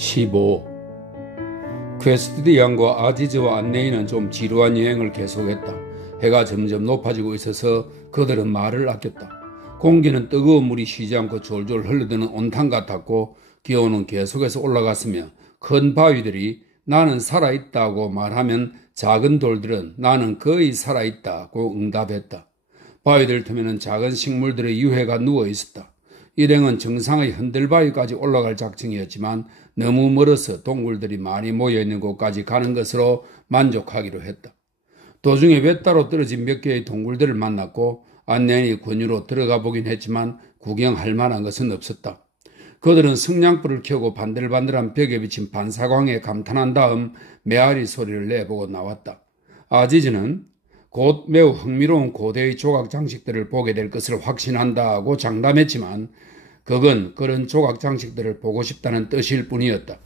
15. 퀘스티디안과 아지즈와 안내인은 좀 지루한 여행을 계속했다. 해가 점점 높아지고 있어서 그들은 말을 아꼈다. 공기는 뜨거운 물이 쉬지 않고 졸졸 흘러드는 온탕 같았고 기온은 계속해서 올라갔으며 큰 바위들이 나는 살아있다고 말하면 작은 돌들은 나는 거의 살아있다고 응답했다. 바위들 틈에는 작은 식물들의 유해가 누워있었다. 일행은 정상의 흔들바위까지 올라갈 작정이었지만 너무 멀어서 동굴들이 많이 모여있는 곳까지 가는 것으로 만족하기로 했다. 도중에 외따로 떨어진 몇 개의 동굴들을 만났고 안내인이 권유로 들어가 보긴 했지만 구경할 만한 것은 없었다. 그들은 성냥불을 켜고 반들반들한 벽에 비친 반사광에 감탄한 다음 메아리 소리를 내보고 나왔다. 아지즈는 곧 매우 흥미로운 고대의 조각 장식들을 보게 될 것을 확신한다고 장담했지만 그건 그런 조각 장식들을 보고 싶다는 뜻일 뿐이었다.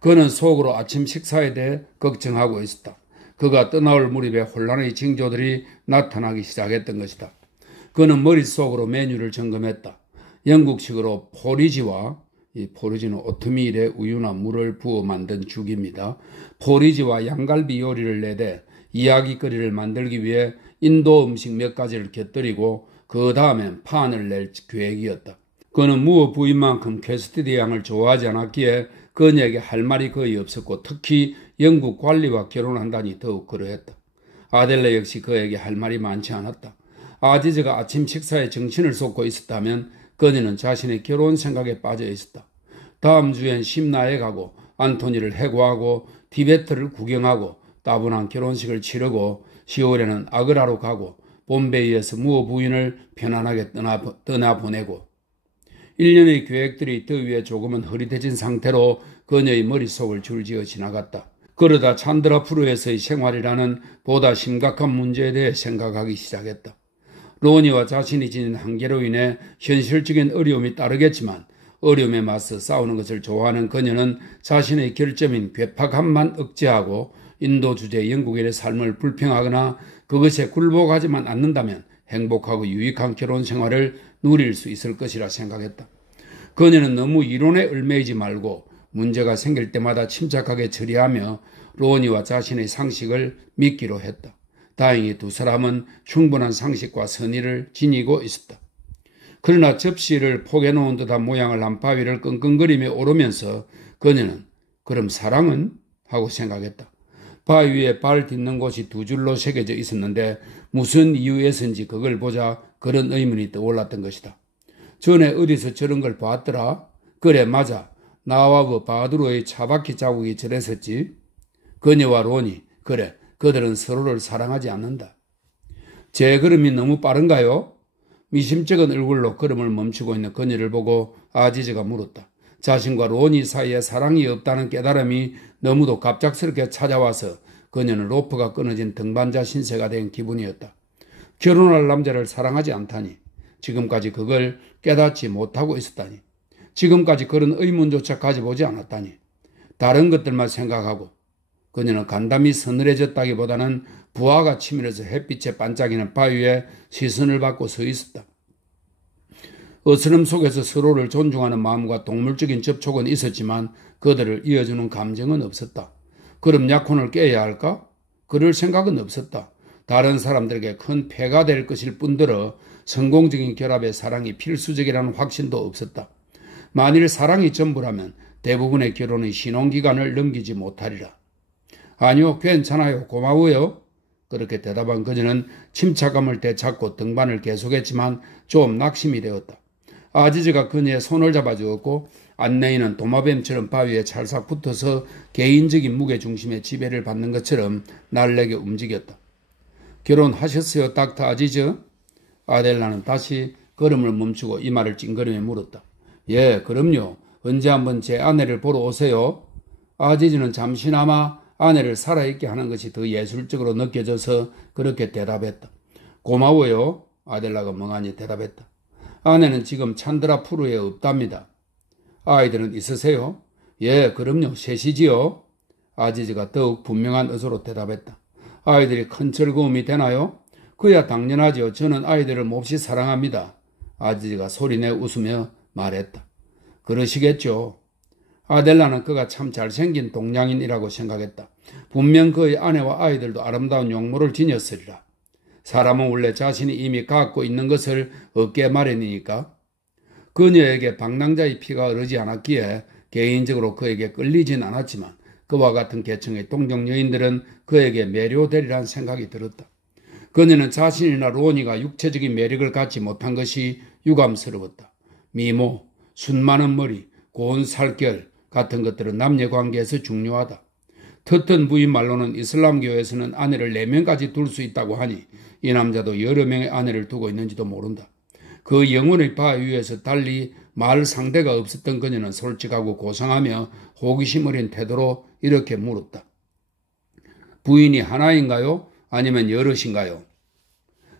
그는 속으로 아침 식사에 대해 걱정하고 있었다. 그가 떠나올 무렵에 혼란의 징조들이 나타나기 시작했던 것이다. 그는 머릿속으로 메뉴를 점검했다. 영국식으로 포리지와, 이 포리지는 오트밀에 우유나 물을 부어 만든 죽입니다. 포리지와 양갈비 요리를 내대 이야기거리를 만들기 위해 인도 음식 몇 가지를 곁들이고 그 다음엔 판을 낼 계획이었다. 그는 무어 부인만큼 퀘스티디 양을 좋아하지 않았기에 그녀에게 할 말이 거의 없었고 특히 영국 관리와 결혼한다니 더욱 그러했다. 아델레 역시 그에게 할 말이 많지 않았다. 아지즈가 아침 식사에 정신을 쏟고 있었다면 그녀는 자신의 결혼 생각에 빠져 있었다. 다음 주엔 심나에 가고 안토니를 해고하고 티베트를 구경하고 따분한 결혼식을 치르고 10월에는 아그라로 가고 봄베이에서 무어 부인을 편안하게 떠나보내고 1년의 계획들이 더위에 조금은 흐릿해진 상태로 그녀의 머릿속을 줄지어 지나갔다. 그러다 찬드라푸르에서의 생활이라는 보다 심각한 문제에 대해 생각하기 시작했다. 로니와 자신이 지닌 한계로 인해 현실적인 어려움이 따르겠지만 어려움에 맞서 싸우는 것을 좋아하는 그녀는 자신의 결점인 괴팍함만 억제하고 인도 주재 영국인의 삶을 불평하거나 그것에 굴복하지만 않는다면 행복하고 유익한 결혼 생활을 누릴 수 있을 것이라 생각했다. 그녀는 너무 이론에 얽매이지 말고 문제가 생길 때마다 침착하게 처리하며 로니와 자신의 상식을 믿기로 했다. 다행히 두 사람은 충분한 상식과 선의를 지니고 있었다. 그러나 접시를 포개놓은 듯한 모양을 한 바위를 끙끙거리며 오르면서 그녀는 그럼 사랑은? 하고 생각했다. 바위 위에 발 딛는 곳이 두 줄로 새겨져 있었는데 무슨 이유에서인지 그걸 보자 그런 의문이 떠올랐던 것이다. 전에 어디서 저런 걸 봤더라? 그래 맞아. 나와 바두로의 차바퀴 자국이 저랬었지. 그녀와 로니, 그래 그들은 서로를 사랑하지 않는다. 제 걸음이 너무 빠른가요? 미심쩍은 얼굴로 걸음을 멈추고 있는 그녀를 보고 아지즈가 물었다. 자신과 로니 사이에 사랑이 없다는 깨달음이 너무도 갑작스럽게 찾아와서 그녀는 로프가 끊어진 등반자 신세가 된 기분이었다. 결혼할 남자를 사랑하지 않다니. 지금까지 그걸 깨닫지 못하고 있었다니. 지금까지 그런 의문조차 가져보지 않았다니. 다른 것들만 생각하고 그녀는 간담이 서늘해졌다기보다는 부하가 치밀어서 햇빛에 반짝이는 바위에 시선을 받고 서 있었다. 어스름 속에서 서로를 존중하는 마음과 동물적인 접촉은 있었지만 그들을 이어주는 감정은 없었다. 그럼 약혼을 깨야 할까? 그럴 생각은 없었다. 다른 사람들에게 큰 폐가 될 것일 뿐더러 성공적인 결합에 사랑이 필수적이라는 확신도 없었다. 만일 사랑이 전부라면 대부분의 결혼의 신혼기간을 넘기지 못하리라. 아니요, 괜찮아요. 고마워요. 그렇게 대답한 그녀는 침착감을 되찾고 등반을 계속했지만 좀 낙심이 되었다. 아지즈가 그녀의 손을 잡아주었고 안내인은 도마뱀처럼 바위에 찰싹 붙어서 개인적인 무게중심의 지배를 받는 것처럼 날래게 움직였다. 결혼하셨어요, 닥터 아지즈? 아델라는 다시 걸음을 멈추고 이마를 찡그리며 물었다. 예, 그럼요. 언제 한번 제 아내를 보러 오세요. 아지즈는 잠시나마 아내를 살아있게 하는 것이 더 예술적으로 느껴져서 그렇게 대답했다. 고마워요. 아델라가 멍하니 대답했다. 아내는 지금 찬드라푸르에 없답니다. 아이들은 있으세요? 예, 그럼요. 셋이지요. 아지즈가 더욱 분명한 어조로 대답했다. 아이들이 큰 즐거움이 되나요? 그야 당연하죠. 저는 아이들을 몹시 사랑합니다. 아지즈가 소리내 웃으며 말했다. 그러시겠죠. 아델라는 그가 참 잘생긴 동양인이라고 생각했다. 분명 그의 아내와 아이들도 아름다운 용모를 지녔으리라. 사람은 원래 자신이 이미 갖고 있는 것을 얻게 마련이니까. 그녀에게 방랑자의 피가 흐르지 않았기에 개인적으로 그에게 끌리진 않았지만 그와 같은 계층의 동정 여인들은 그에게 매료되리란 생각이 들었다. 그녀는 자신이나 로니가 육체적인 매력을 갖지 못한 것이 유감스러웠다. 미모, 순 많은 머리, 고운 살결 같은 것들은 남녀관계에서 중요하다. 터튼 부인 말로는 이슬람교에서는 아내를 4명까지 둘 수 있다고 하니 이 남자도 여러 명의 아내를 두고 있는지도 모른다. 그 영혼의 바위 위에서 달리 말 상대가 없었던 그녀는 솔직하고 고상하며 호기심 어린 태도로 이렇게 물었다. 부인이 하나인가요? 아니면 여럿인가요?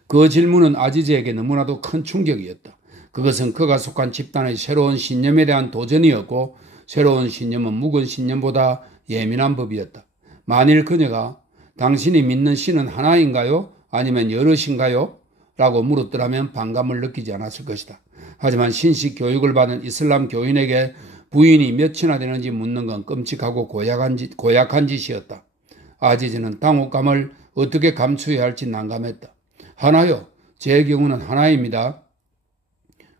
그 질문은 아지즈에게 너무나도 큰 충격이었다. 그것은 그가 속한 집단의 새로운 신념에 대한 도전이었고 새로운 신념은 묵은 신념보다 예민한 법이었다. 만일 그녀가 당신이 믿는 신은 하나인가요? 아니면 여럿인가요? 라고 물었더라면 반감을 느끼지 않았을 것이다. 하지만 신식 교육을 받은 이슬람 교인에게 부인이 몇이나 되는지 묻는 건 끔찍하고 고약한 짓이었다. 아지즈는 당혹감을 어떻게 감추어야 할지 난감했다. 하나요. 제 경우는 하나입니다.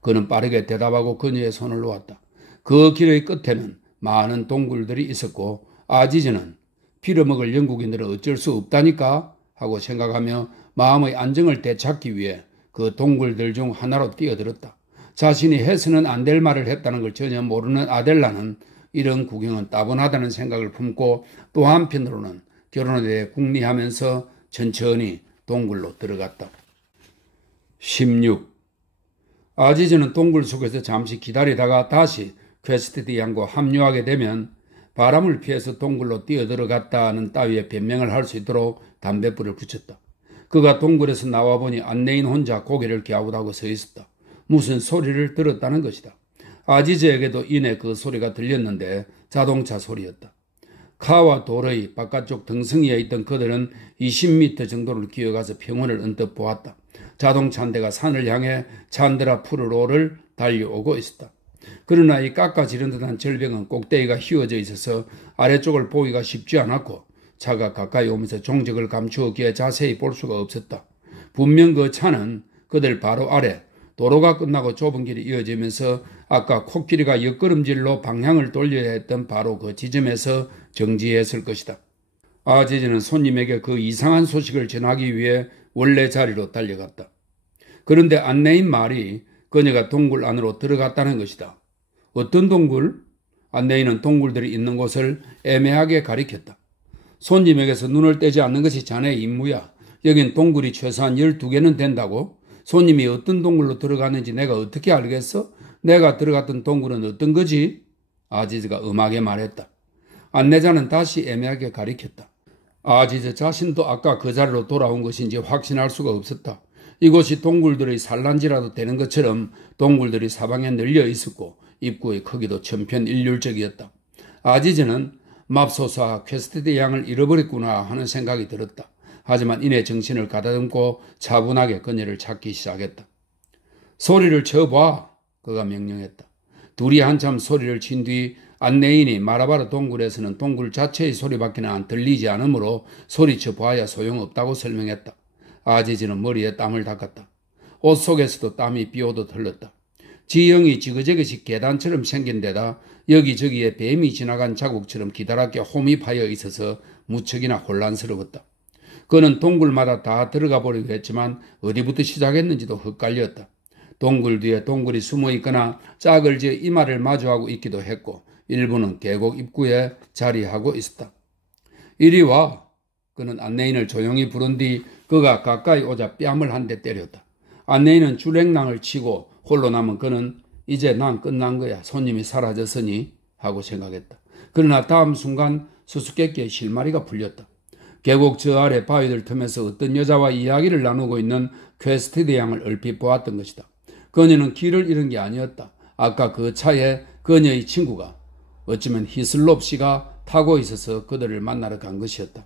그는 빠르게 대답하고 그녀의 손을 놓았다. 그 길의 끝에는 많은 동굴들이 있었고 아지즈는 빌어먹을 영국인들은 어쩔 수 없다니까 하고 생각하며 마음의 안정을 되찾기 위해 그 동굴들 중 하나로 뛰어들었다. 자신이 해서는 안 될 말을 했다는 걸 전혀 모르는 아델라는 이런 구경은 따분하다는 생각을 품고 또 한편으로는 결혼에 대해 궁리하면서 천천히 동굴로 들어갔다. 16. 아지즈는 동굴 속에서 잠시 기다리다가 다시 퀘스티드 양과 합류하게 되면 바람을 피해서 동굴로 뛰어들어갔다는 따위의 변명을 할 수 있도록 담뱃불을 붙였다. 그가 동굴에서 나와보니 안내인 혼자 고개를 갸웃하고 서 있었다. 무슨 소리를 들었다는 것이다. 아지즈에게도 이내 그 소리가 들렸는데 자동차 소리였다. 카와 돌의 바깥쪽 등성이에 있던 그들은 20m 정도를 기어가서 평원을 언뜻 보았다. 자동차 한 대가 산을 향해 찬드라 푸르로를 달려오고 있었다. 그러나 이 깎아지른 듯한 절벽은 꼭대기가 휘어져 있어서 아래쪽을 보기가 쉽지 않았고 차가 가까이 오면서 종적을 감추었기에 자세히 볼 수가 없었다. 분명 그 차는 그들 바로 아래 도로가 끝나고 좁은 길이 이어지면서 아까 코끼리가 옆걸음질로 방향을 돌려야 했던 바로 그 지점에서 정지했을 것이다. 아지즈는 손님에게 그 이상한 소식을 전하기 위해 원래 자리로 달려갔다. 그런데 안내인 말이 그녀가 동굴 안으로 들어갔다는 것이다. 어떤 동굴? 안내인은 동굴들이 있는 곳을 애매하게 가리켰다. 손님에게서 눈을 떼지 않는 것이 자네의 임무야. 여긴 동굴이 최소한 12개는 된다고? 손님이 어떤 동굴로 들어갔는지 내가 어떻게 알겠어? 내가 들어갔던 동굴은 어떤 거지? 아지즈가 음하게 말했다. 안내자는 다시 애매하게 가리켰다. 아지즈 자신도 아까 그 자리로 돌아온 것인지 확신할 수가 없었다. 이곳이 동굴들의 산란지라도 되는 것처럼 동굴들이 사방에 널려 있었고 입구의 크기도 천편일률적이었다. 아지즈는 맙소사 퀘스티드 양을 잃어버렸구나 하는 생각이 들었다. 하지만 이내 정신을 가다듬고 차분하게 그녀를 찾기 시작했다. 소리를 쳐봐. 그가 명령했다. 둘이 한참 소리를 친 뒤 안내인이 마라바르 동굴에서는 동굴 자체의 소리밖에는 안 들리지 않으므로 소리쳐 봐야 소용없다고 설명했다. 아지즈는 머리에 땀을 닦았다. 옷 속에서도 땀이 비오듯 흘렀다. 지형이 지그재그식 계단처럼 생긴 데다 여기저기에 뱀이 지나간 자국처럼 기다랗게 홈이 파여 있어서 무척이나 혼란스러웠다. 그는 동굴마다 다 들어가 보려고 했지만 어디부터 시작했는지도 헷갈렸다. 동굴 뒤에 동굴이 숨어 있거나 짝을 지어 이마를 마주하고 있기도 했고 일부는 계곡 입구에 자리하고 있었다. 이리 와. 그는 안내인을 조용히 부른 뒤 그가 가까이 오자 뺨을 한 대 때렸다. 안내인은 주랭랑을 치고 홀로 남은 그는 이제 난 끝난 거야. 손님이 사라졌으니 하고 생각했다. 그러나 다음 순간 수수께끼의 실마리가 풀렸다. 계곡 저 아래 바위들 틈에서 어떤 여자와 이야기를 나누고 있는 퀘스티드 양을 얼핏 보았던 것이다. 그녀는 길을 잃은 게 아니었다. 아까 그 차에 그녀의 친구가 어쩌면 히슬롭 씨가 타고 있어서 그들을 만나러 간 것이었다.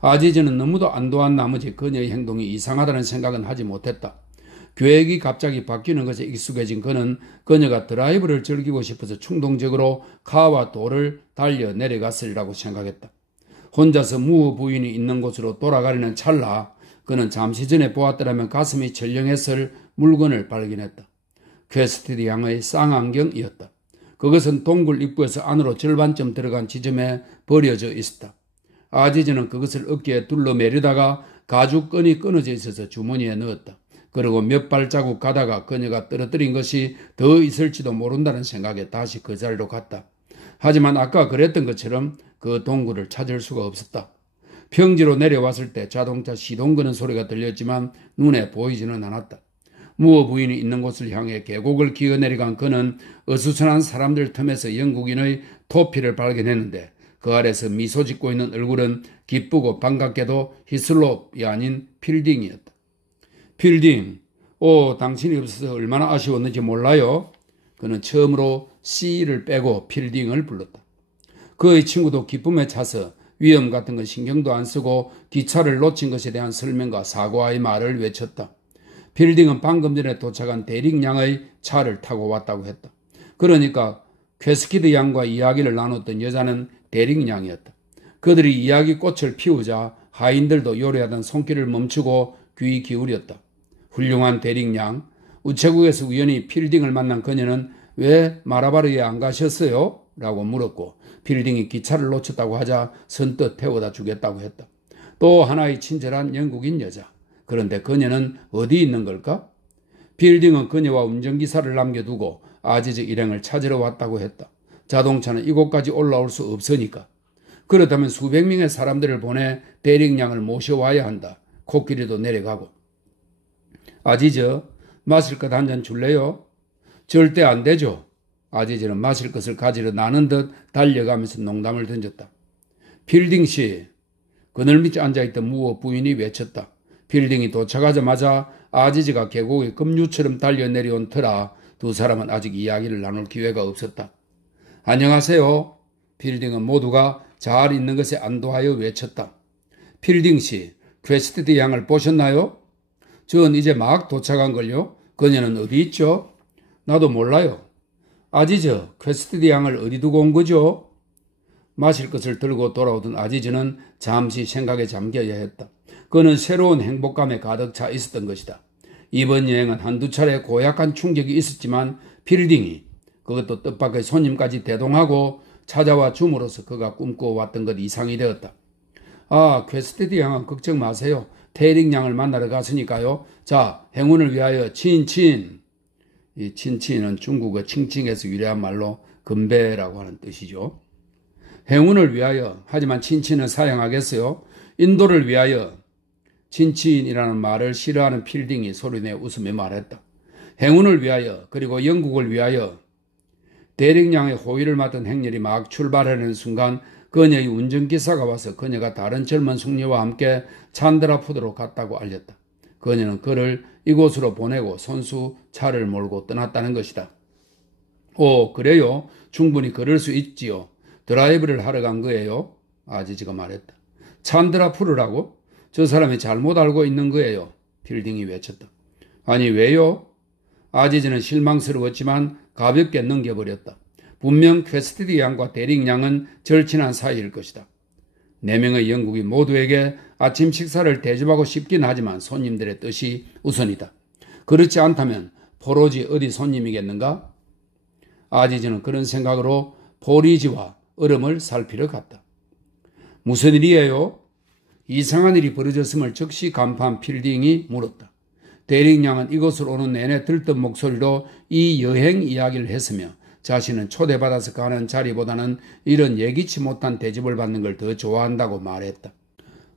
아지즈는 너무도 안도한 나머지 그녀의 행동이 이상하다는 생각은 하지 못했다. 계획이 갑자기 바뀌는 것에 익숙해진 그는 그녀가 드라이브를 즐기고 싶어서 충동적으로 카와 돌을 달려 내려갔으리라고 생각했다. 혼자서 무어 부인이 있는 곳으로 돌아가려는 찰나 그는 잠시 전에 보았더라면 가슴이 철렁했을 물건을 발견했다. 퀘스티드 양의 쌍안경이었다. 그것은 동굴 입구에서 안으로 절반쯤 들어간 지점에 버려져 있었다. 아지즈는 그것을 어깨에 둘러매려다가 가죽끈이 끊어져 있어서 주머니에 넣었다. 그리고 몇 발자국 가다가 그녀가 떨어뜨린 것이 더 있을지도 모른다는 생각에 다시 그 자리로 갔다. 하지만 아까 그랬던 것처럼 그 동굴을 찾을 수가 없었다. 평지로 내려왔을 때 자동차 시동 거는 소리가 들렸지만 눈에 보이지는 않았다. 무어 부인이 있는 곳을 향해 계곡을 기어내려간 그는 어수선한 사람들 틈에서 영국인의 토피를 발견했는데 그 아래서 미소 짓고 있는 얼굴은 기쁘고 반갑게도 히슬롭이 아닌 필딩이었다. 필딩, 당신이 없어서 얼마나 아쉬웠는지 몰라요. 그는 처음으로 C를 빼고 필딩을 불렀다. 그의 친구도 기쁨에 차서 위험 같은 건 신경도 안 쓰고 기차를 놓친 것에 대한 설명과 사과의 말을 외쳤다. 필딩은 방금 전에 도착한 대릭 양의 차를 타고 왔다고 했다. 그러니까 퀘스키드 양과 이야기를 나눴던 여자는 대릭 양이었다. 그들이 이야기꽃을 피우자 하인들도 요리하던 손길을 멈추고 귀 기울였다. 훌륭한 대릭 양, 우체국에서 우연히 필딩을 만난 그녀는 왜 마라바르에 안 가셨어요? 라고 물었고 필딩이 기차를 놓쳤다고 하자 선뜻 태워다 주겠다고 했다. 또 하나의 친절한 영국인 여자. 그런데 그녀는 어디 있는 걸까? 필딩은 그녀와 운전기사를 남겨두고 아지즈 일행을 찾으러 왔다고 했다. 자동차는 이곳까지 올라올 수 없으니까. 그렇다면 수백 명의 사람들을 보내 대릭양을 모셔와야 한다. 코끼리도 내려가고. 아지즈, 마실 것 한 잔 줄래요? 절대 안 되죠. 아지즈는 마실 것을 가지러 나는 듯 달려가면서 농담을 던졌다. 필딩 씨, 그늘 밑에 앉아있던 무어 부인이 외쳤다. 필딩이 도착하자마자 아지즈가 계곡에 급류처럼 달려내려온 터라 두 사람은 아직 이야기를 나눌 기회가 없었다. 안녕하세요. 필딩은 모두가 잘 있는 것에 안도하여 외쳤다. 필딩 씨, 퀘스티드 양을 보셨나요? 전 이제 막 도착한걸요. 그녀는 어디 있죠? 나도 몰라요. 아지즈, 퀘스티드 양을 어디 두고 온 거죠? 마실 것을 들고 돌아오던 아지즈는 잠시 생각에 잠겨야 했다. 그는 새로운 행복감에 가득 차 있었던 것이다. 이번 여행은 한두 차례 고약한 충격이 있었지만 필딩이 그것도 뜻밖의 손님까지 대동하고 찾아와 줌으로써 그가 꿈꿔왔던 것 이상이 되었다. 퀘스티드 양은 걱정 마세요. 테릭 양을 만나러 갔으니까요. 자, 행운을 위하여 친친. 이 친친은 중국어 칭칭에서 유래한 말로 건배라고 하는 뜻이죠. 행운을 위하여, 하지만 친친은 사양하겠어요? 인도를 위하여. 친친이라는 말을 싫어하는 필딩이 소리내 웃으며 말했다. 행운을 위하여, 그리고 영국을 위하여. 대릭양의 호위를 맡은 행렬이 막 출발하는 순간 그녀의 운전기사가 와서 그녀가 다른 젊은 숙녀와 함께 찬드라푸드로 갔다고 알렸다. 그녀는 그를 이곳으로 보내고 손수 차를 몰고 떠났다는 것이다. 그래요? 충분히 그럴 수 있지요. 드라이브를 하러 간 거예요? 아지즈가 말했다. 찬드라푸르라고? 저 사람이 잘못 알고 있는 거예요. 필딩이 외쳤다. 아니 왜요? 아지즈는 실망스러웠지만 가볍게 넘겨버렸다. 분명 퀘스티드 양과 대릭 양은 절친한 사이일 것이다. 4명의 영국이 모두에게 아침 식사를 대접하고 싶긴 하지만 손님들의 뜻이 우선이다. 그렇지 않다면 포로지 어디 손님이겠는가? 아지즈는 그런 생각으로 포리지와 얼음을 살피러 갔다. 무슨 일이에요? 이상한 일이 벌어졌음을 즉시 간파한 필딩이 물었다. 대릭 양은 이곳으로 오는 내내 들뜬 목소리로 이 여행 이야기를 했으며 자신은 초대받아서 가는 자리보다는 이런 예기치 못한 대접을 받는 걸 더 좋아한다고 말했다.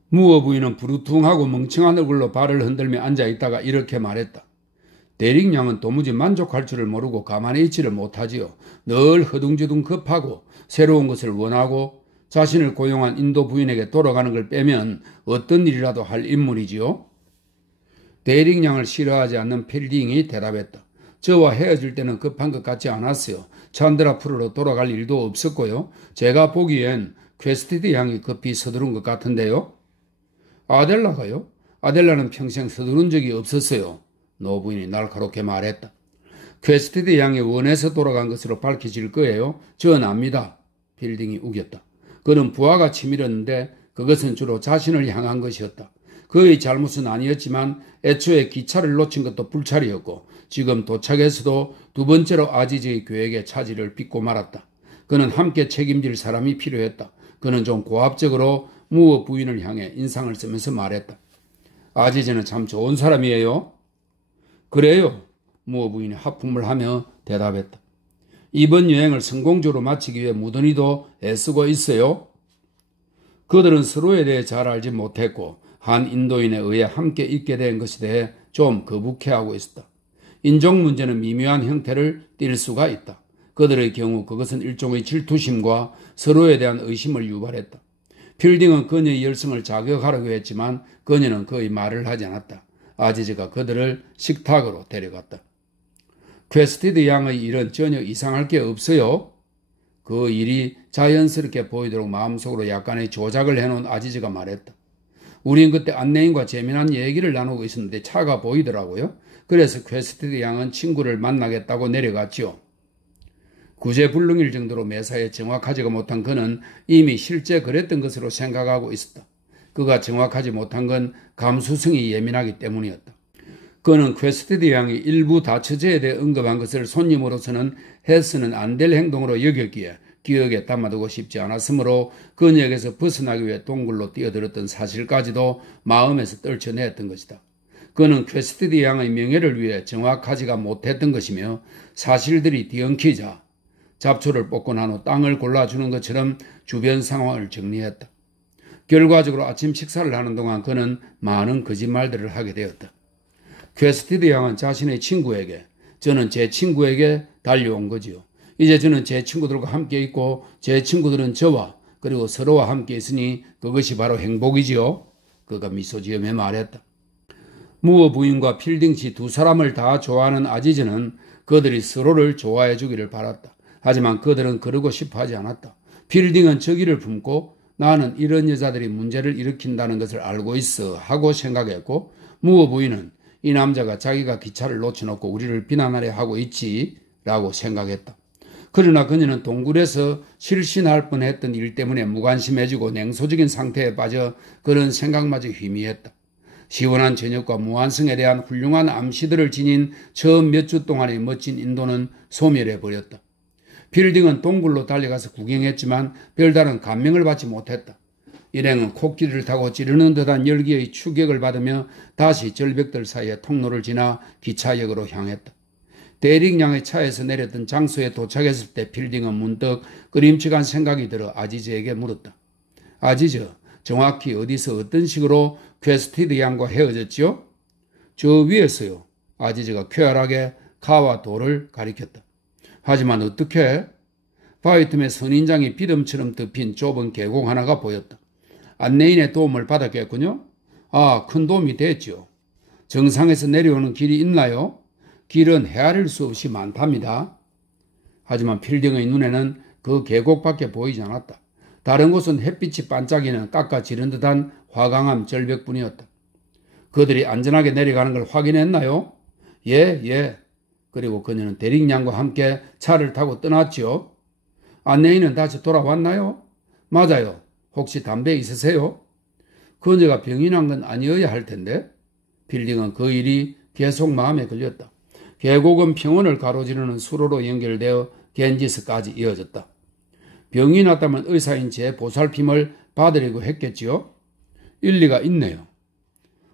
무어 부인은 부르퉁하고 멍청한 얼굴로 발을 흔들며 앉아있다가 이렇게 말했다. 대릭 양은 도무지 만족할 줄을 모르고 가만히 있지를 못하지요. 늘 허둥지둥 급하고 새로운 것을 원하고 자신을 고용한 인도 부인에게 돌아가는 걸 빼면 어떤 일이라도 할 인물이지요. 대릭 양을 싫어하지 않는 필딩이 대답했다. 저와 헤어질 때는 급한 것 같지 않았어요. 찬드라푸르로 돌아갈 일도 없었고요. 제가 보기엔 퀘스티드 양이 급히 서두른 것 같은데요. 아델라가요? 아델라는 평생 서두른 적이 없었어요. 노부인이 날카롭게 말했다. 퀘스티드 양이 원해서 돌아간 것으로 밝혀질 거예요. 전 압니다. 필딩이 우겼다. 그는 부하가 치밀었는데 그것은 주로 자신을 향한 것이었다. 그의 잘못은 아니었지만 애초에 기차를 놓친 것도 불찰이었고 지금 도착해서도 두 번째로 아지즈의 계획에 차질을 빚고 말았다. 그는 함께 책임질 사람이 필요했다. 그는 좀 고압적으로 무어 부인을 향해 인상을 쓰면서 말했다. 아지즈는 참 좋은 사람이에요. 그래요. 무어 부인이 하품을 하며 대답했다. 이번 여행을 성공적으로 마치기 위해 무던히도 애쓰고 있어요. 그들은 서로에 대해 잘 알지 못했고 한 인도인에 의해 함께 있게 된 것에 대해 좀 거북해하고 있었다. 인종 문제는 미묘한 형태를 띨 수가 있다. 그들의 경우 그것은 일종의 질투심과 서로에 대한 의심을 유발했다. 필딩은 그녀의 열성을 자극하려고 했지만 그녀는 거의 말을 하지 않았다. 아지즈가 그들을 식탁으로 데려갔다. 퀘스티드 양의 일은 전혀 이상할 게 없어요. 그 일이 자연스럽게 보이도록 마음속으로 약간의 조작을 해놓은 아지즈가 말했다. 우린 그때 안내인과 재미난 얘기를 나누고 있었는데 차가 보이더라고요. 그래서 퀘스티드 양은 친구를 만나겠다고 내려갔지요. 구제불능일 정도로 매사에 정확하지가 못한 그는 이미 실제 그랬던 것으로 생각하고 있었다. 그가 정확하지 못한 건 감수성이 예민하기 때문이었다. 그는 퀘스티드 양이 일부 다처제에 대해 언급한 것을 손님으로서는 해서는 안 될 행동으로 여겼기에 기억에 담아두고 싶지 않았으므로 그녀에게서 벗어나기 위해 동굴로 뛰어들었던 사실까지도 마음에서 떨쳐냈던 것이다. 그는 퀘스티드 양의 명예를 위해 정확하지가 못했던 것이며 사실들이 뒤엉키자 잡초를 뽑고 난 후 땅을 골라주는 것처럼 주변 상황을 정리했다. 결과적으로 아침 식사를 하는 동안 그는 많은 거짓말들을 하게 되었다. 퀘스티드 양은 자신의 친구에게 저는 제 친구에게 달려온 거지요. 이제 저는 제 친구들과 함께 있고 제 친구들은 저와 그리고 서로와 함께 있으니 그것이 바로 행복이지요. 그가 미소 지으며 말했다. 무어 부인과 필딩 씨 두 사람을 다 좋아하는 아지즈는 그들이 서로를 좋아해 주기를 바랐다. 하지만 그들은 그러고 싶어 하지 않았다. 필딩은 저기를 품고 나는 이런 여자들이 문제를 일으킨다는 것을 알고 있어 하고 생각했고 무어 부인은 이 남자가 자기가 기차를 놓쳐놓고 우리를 비난하려 하고 있지 라고 생각했다. 그러나 그녀는 동굴에서 실신할 뻔했던 일 때문에 무관심해지고 냉소적인 상태에 빠져 그런 생각마저 희미했다. 시원한 저녁과 무한성에 대한 훌륭한 암시들을 지닌 처음 몇 주 동안의 멋진 인도는 소멸해버렸다. 필딩은 동굴로 달려가서 구경했지만 별다른 감명을 받지 못했다. 일행은 코끼리를 타고 찌르는 듯한 열기의 추격을 받으며 다시 절벽들 사이의 통로를 지나 기차역으로 향했다. 대릭양의 차에서 내렸던 장소에 도착했을 때 필딩은 문득 끄림칙한 생각이 들어 아지즈에게 물었다. 아지즈, 정확히 어디서 어떤 식으로 퀘스티드 양과 헤어졌지요? 저 위에서요. 아지즈가 쾌활하게 카와 돌을 가리켰다. 하지만 어떻게? 바위 틈에 선인장이 비듬처럼 덮인 좁은 계곡 하나가 보였다. 안내인의 도움을 받았겠군요. 아, 큰 도움이 됐죠. 정상에서 내려오는 길이 있나요? 길은 헤아릴 수 없이 많답니다. 하지만 필딩의 눈에는 그 계곡밖에 보이지 않았다. 다른 곳은 햇빛이 반짝이는 깎아지른 듯한 화강암 절벽뿐이었다. 그들이 안전하게 내려가는 걸 확인했나요? 예. 그리고 그녀는 대릭양과 함께 차를 타고 떠났지요. 안내인은 다시 돌아왔나요? 맞아요. 혹시 담배 있으세요? 그녀가 병이 난 건 아니어야 할 텐데. 필딩은 그 일이 계속 마음에 걸렸다. 계곡은 평원을 가로지르는 수로로 연결되어 겐지스까지 이어졌다. 병이 났다면 의사인 제 보살핌을 받으려고 했겠지요? 일리가 있네요.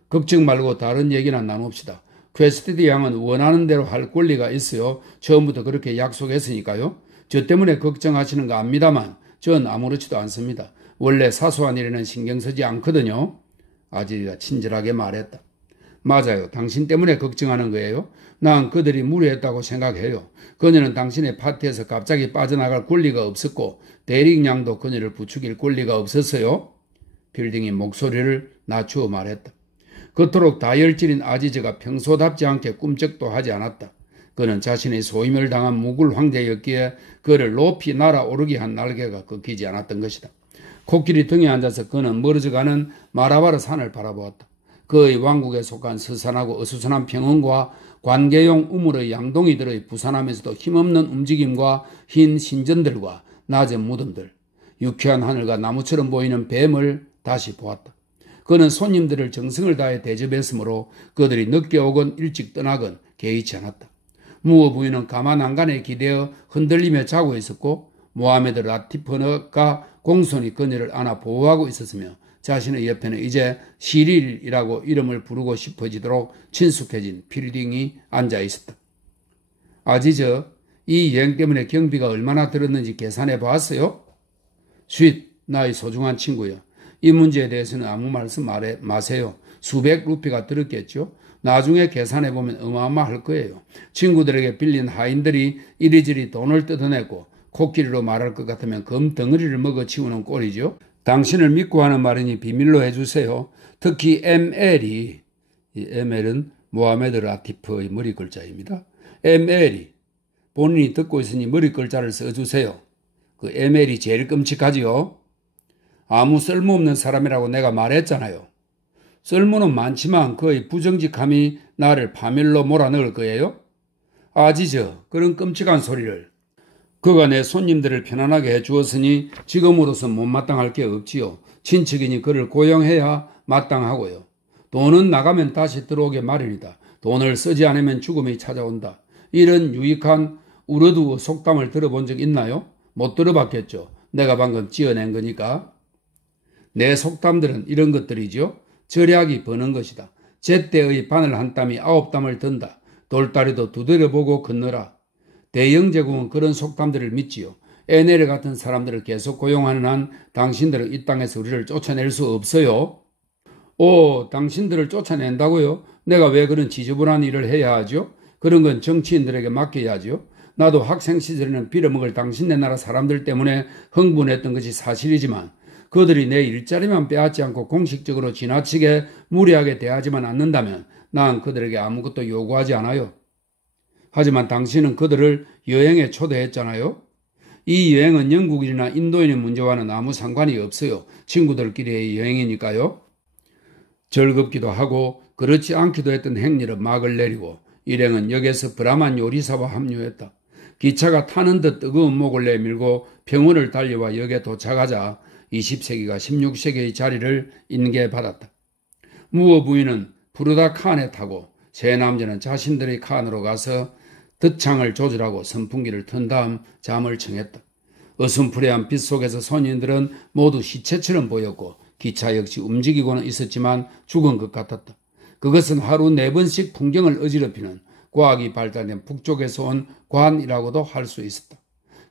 걱정 말고 다른 얘기나 나눕시다. 퀘스티드 양은 원하는 대로 할 권리가 있어요. 처음부터 그렇게 약속했으니까요. 저 때문에 걱정하시는 거 압니다만 전 아무렇지도 않습니다. 원래 사소한 일에는 신경 쓰지 않거든요. 아지리가 친절하게 말했다. 맞아요. 당신 때문에 걱정하는 거예요. 난 그들이 무례했다고 생각해요. 그녀는 당신의 파티에서 갑자기 빠져나갈 권리가 없었고 대릭양도 그녀를 부추길 권리가 없었어요. 필딩이 목소리를 낮추어 말했다. 그토록 다혈질인 아지즈가 평소답지 않게 꿈쩍도 하지 않았다. 그는 자신의 소임을 당한 무굴 황제였기에 그를 높이 날아오르게 한 날개가 꺾이지 않았던 것이다. 코끼리 등에 앉아서 그는 멀어져가는 마라바르 산을 바라보았다. 그의 왕국에 속한 서산하고 어수선한 평원과 관계용 우물의 양동이들의 부산하면서도 힘없는 움직임과 흰 신전들과 낮은 무덤들, 유쾌한 하늘과 나무처럼 보이는 뱀을 다시 보았다. 그는 손님들을 정성을 다해 대접했으므로 그들이 늦게 오건 일찍 떠나건 개의치 않았다. 무어 부인은 가만 안간에 기대어 흔들리며 자고 있었고 모하메드 라티프가 공손히 그녀를 안아 보호하고 있었으며 자신의 옆에는 이제 시릴이라고 이름을 부르고 싶어지도록 친숙해진 필딩이 앉아 있었다. 아지저, 이 여행 때문에 경비가 얼마나 들었는지 계산해 보았어요? 쉿, 나의 소중한 친구여. 이 문제에 대해서는 아무 말씀 마세요. 수백 루피가 들었겠죠? 나중에 계산해보면 어마어마할 거예요. 친구들에게 빌린 하인들이 이리저리 돈을 뜯어내고 코끼리로 말할 것 같으면 검 덩어리를 먹어치우는 꼴이죠. 당신을 믿고 하는 말이니 비밀로 해주세요. 특히 ML이, 이 ML은 모하메드 라티프의 머리 글자입니다. ML이 본인이 듣고 있으니 머리 글자를 써주세요. 그 ML이 제일 끔찍하지요. 아무 쓸모없는 사람이라고 내가 말했잖아요. 쓸모는 많지만 그의 부정직함이 나를 파멸로 몰아넣을 거예요? 아지저, 그런 끔찍한 소리를. 그가 내 손님들을 편안하게 해주었으니 지금으로선 못마땅할 게 없지요. 친척이니 그를 고용해야 마땅하고요. 돈은 나가면 다시 들어오게 마련이다. 돈을 쓰지 않으면 죽음이 찾아온다. 이런 유익한 우르두 속담을 들어본 적 있나요? 못 들어봤겠죠. 내가 방금 지어낸 거니까. 내 속담들은 이런 것들이죠. 절약이 버는 것이다. 제때의 바늘 한 땀이 9땀을 든다. 돌다리도 두드려보고 건너라. 대영 제국은 그런 속담들을 믿지요. 에네르 같은 사람들을 계속 고용하는 한 당신들은 이 땅에서 우리를 쫓아낼 수 없어요. 오, 당신들을 쫓아낸다고요? 내가 왜 그런 지저분한 일을 해야 하죠? 그런 건 정치인들에게 맡겨야죠. 나도 학생 시절에는 빌어먹을 당신네 나라 사람들 때문에 흥분했던 것이 사실이지만 그들이 내 일자리만 빼앗지 않고 공식적으로 지나치게 무리하게 대하지만 않는다면 난 그들에게 아무것도 요구하지 않아요. 하지만 당신은 그들을 여행에 초대했잖아요. 이 여행은 영국인이나 인도인의 문제와는 아무 상관이 없어요. 친구들끼리의 여행이니까요. 즐겁기도 하고 그렇지 않기도 했던 행렬은 막을 내리고 일행은 역에서 브라만 요리사와 합류했다. 기차가 타는 듯 뜨거운 목을 내밀고 병원을 달려와 역에 도착하자 20세기가 16세기의 자리를 인계받았다. 무어 부인은 부르다 칸에 타고 세 남자는 자신들의 칸으로 가서 득창을 조절하고 선풍기를 튼 다음 잠을 청했다. 어슴푸레한 빛 속에서 손님들은 모두 시체처럼 보였고 기차 역시 움직이고는 있었지만 죽은 것 같았다. 그것은 하루 4번씩 풍경을 어지럽히는 과학이 발달된 북쪽에서 온 관이라고도 할 수 있었다.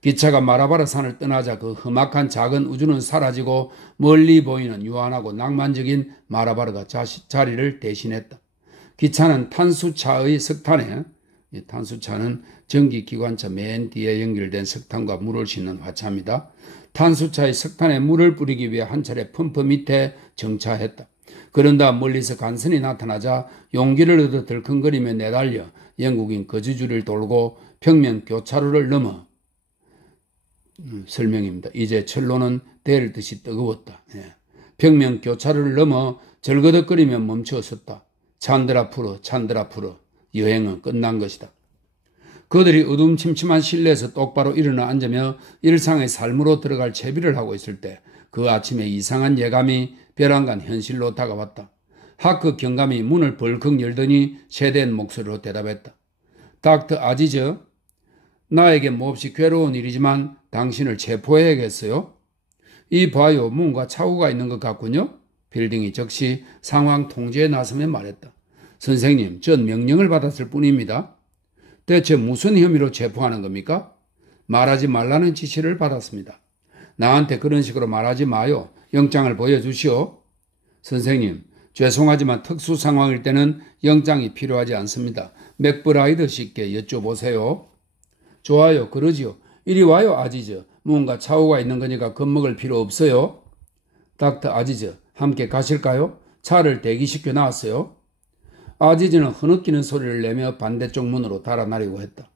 기차가 마라바라 산을 떠나자 그 험악한 작은 우주는 사라지고 멀리 보이는 유한하고 낭만적인 마라바라가 자리를 대신했다. 기차는 탄수차의 석탄에, 탄수차는 전기기관차 맨 뒤에 연결된 석탄과 물을 싣는 화차입니다. 탄수차의 석탄에 물을 뿌리기 위해 한 차례 펌프 밑에 정차했다. 그런 다음 멀리서 간선이 나타나자 용기를 얻어 덜컹거리며 내달려 영국인 거주지를 돌고 평면 교차로를 넘어 설명입니다. 이제 철로는 데를 듯이 뜨거웠다. 평면 교차로를 넘어 절거덕거리며 멈추었었다. 찬들 앞으로 찬들 앞으로 여행은 끝난 것이다. 그들이 어둠침침한 실내에서 똑바로 일어나 앉으며 일상의 삶으로 들어갈 채비를 하고 있을 때 그 아침에 이상한 예감이 벼랑간 현실로 다가왔다. 하크 경감이 문을 벌컥 열더니 세대한 목소리로 대답했다. 닥터 아지저, 나에게 몹시 괴로운 일이지만 당신을 체포해야겠어요? 이 봐요, 뭔가 착오가 있는 것 같군요. 빌딩이 즉시 상황 통제에 나서며 말했다. 선생님, 전 명령을 받았을 뿐입니다. 대체 무슨 혐의로 체포하는 겁니까? 말하지 말라는 지시를 받았습니다. 나한테 그런 식으로 말하지 마요. 영장을 보여주시오. 선생님, 죄송하지만 특수 상황일 때는 영장이 필요하지 않습니다. 맥브라이드 씨께 여쭤보세요. 좋아요, 그러지요. 이리 와요, 아지저. 뭔가 착오가 있는 거니까 겁먹을 필요 없어요. 닥터 아지저, 함께 가실까요? 차를 대기시켜 놨어요. 아지저는 흐느끼는 소리를 내며 반대쪽 문으로 달아나려고 했다.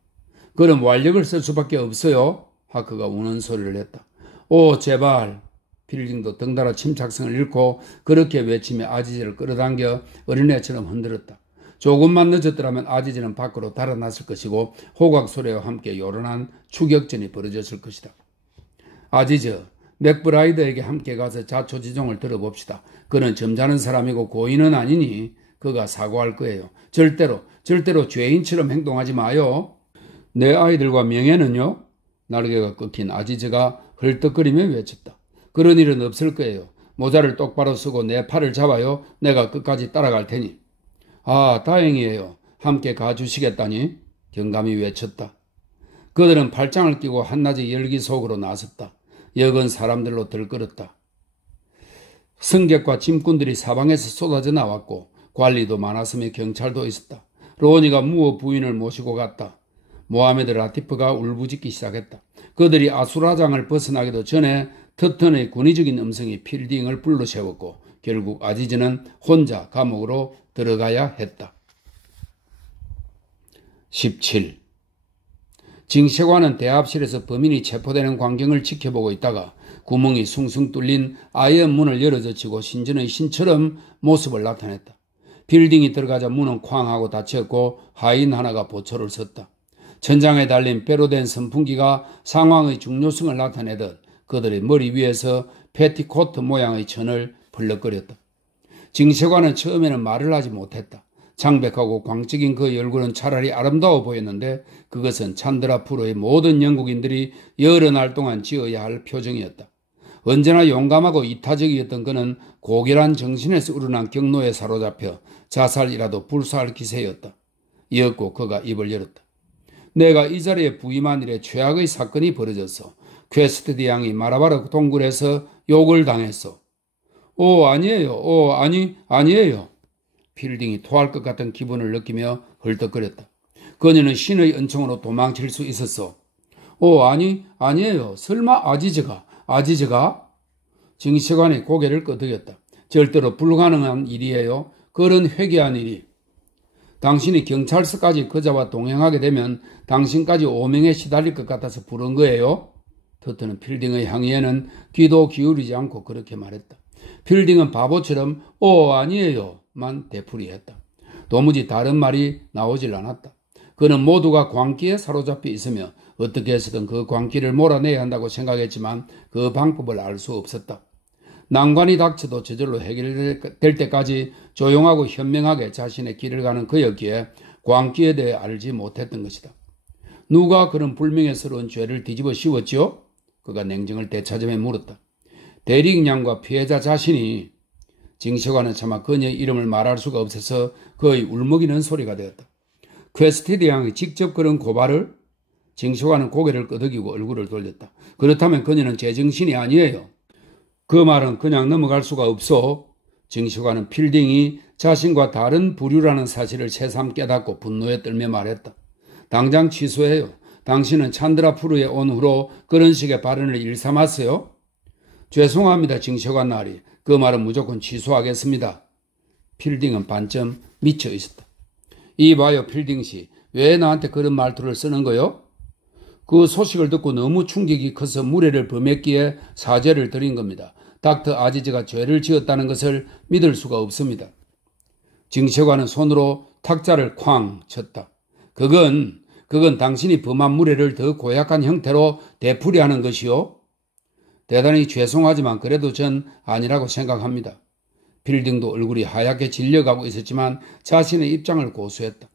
그럼 완력을 쓸 수밖에 없어요. 하크가 우는 소리를 했다. 오, 제발. 빌딩도 덩달아 침착성을 잃고 그렇게 외치며 아지저를 끌어당겨 어린애처럼 흔들었다. 조금만 늦었더라면 아지즈는 밖으로 달아났을 것이고 호각 소리와 함께 요란한 추격전이 벌어졌을 것이다. 아지즈, 맥브라이더에게 함께 가서 자초지종을 들어봅시다. 그는 점잖은 사람이고 고인은 아니니 그가 사과할 거예요. 절대로 죄인처럼 행동하지 마요. 내 아이들과 명예는요? 날개가 꺾인 아지즈가 헐떡거리며 외쳤다. 그런 일은 없을 거예요. 모자를 똑바로 쓰고 내 팔을 잡아요. 내가 끝까지 따라갈 테니. 아, 다행이에요. 함께 가주시겠다니? 경감이 외쳤다. 그들은 팔짱을 끼고 한낮의 열기 속으로 나섰다. 역은 사람들로 들끓었다. 승객과 짐꾼들이 사방에서 쏟아져 나왔고 관리도 많았으며 경찰도 있었다. 로니가 무어 부인을 모시고 갔다. 모하메드 라티프가 울부짖기 시작했다. 그들이 아수라장을 벗어나기도 전에 터턴의 군의적인 음성이 필딩을 불러세웠고 결국 아지즈는 혼자 감옥으로 들어가야 했다. 17. 징세관은 대합실에서 범인이 체포되는 광경을 지켜보고 있다가 구멍이 숭숭 뚫린 아이언 문을 열어젖히고 신전의 신처럼 모습을 나타냈다. 빌딩이 들어가자 문은 쾅 하고 닫혔고 하인 하나가 보초를 섰다. 천장에 달린 뼈로 된 선풍기가 상황의 중요성을 나타내듯 그들의 머리 위에서 패티코트 모양의 천을 벌럭거렸다. 징세관은 처음에는 말을 하지 못했다. 창백하고 광적인 그 얼굴은 차라리 아름다워 보였는데 그것은 찬드라 프로의 모든 영국인들이 여러 날 동안 지어야 할 표정이었다. 언제나 용감하고 이타적이었던 그는 고결한 정신에서 우러난 경로에 사로잡혀 자살이라도 불사할 기세였다. 이었고 그가 입을 열었다. 내가 이 자리에 부임한 이래 최악의 사건이 벌어졌어. 퀘스트디 양이 마라바르 동굴에서 욕을 당했어. 아니에요. 아니에요. 필딩이 토할 것 같은 기분을 느끼며 헐떡거렸다. 그녀는 신의 은총으로 도망칠 수 있었어. 아니에요. 설마 아지즈가? 징시관이 고개를 끄덕였다. 절대로 불가능한 일이에요. 그런 회개한 일이. 당신이 경찰서까지 그자와 동행하게 되면 당신까지 오명에 시달릴 것 같아서 부른 거예요. 터트는 필딩의 향의에는 귀도 기울이지 않고 그렇게 말했다. 필딩은 바보처럼 아니에요 만 되풀이했다. 도무지 다른 말이 나오질 않았다. 그는 모두가 광기에 사로잡혀 있으며 어떻게 해서든 그 광기를 몰아내야 한다고 생각했지만 그 방법을 알 수 없었다. 난관이 닥쳐도 저절로 해결될 때까지 조용하고 현명하게 자신의 길을 가는 그였기에 광기에 대해 알지 못했던 것이다. 누가 그런 불명예스러운 죄를 뒤집어 씌웠지요? 그가 냉정을 되찾으며 물었다. 대리인양과 피해자 자신이. 징시관은 차마 그녀의 이름을 말할 수가 없어서 거의 울먹이는 소리가 되었다. 퀘스티드 양이 직접 그런 고발을? 징시관은 고개를 끄덕이고 얼굴을 돌렸다. 그렇다면 그녀는 제정신이 아니에요. 그 말은 그냥 넘어갈 수가 없어. 징시관은 필딩이 자신과 다른 부류라는 사실을 새삼 깨닫고 분노에 떨며 말했다. 당장 취소해요. 당신은 찬드라 프루에 온 후로 그런 식의 발언을 일삼았어요? 죄송합니다, 징시관 나리. 그 말은 무조건 취소하겠습니다. 필딩은 반쯤 미쳐 있었다. 이봐요, 필딩씨. 왜 나한테 그런 말투를 쓰는 거요? 그 소식을 듣고 너무 충격이 커서 무례를 범했기에 사죄를 드린 겁니다. 닥터 아지즈가 죄를 지었다는 것을 믿을 수가 없습니다. 징시관은 손으로 탁자를 쾅 쳤다. 그건 당신이 범한 무례를 더 고약한 형태로 되풀이하는 것이요. 대단히 죄송하지만 그래도 전 아니라고 생각합니다. 필딩도 얼굴이 하얗게 질려가고 있었지만 자신의 입장을 고수했다.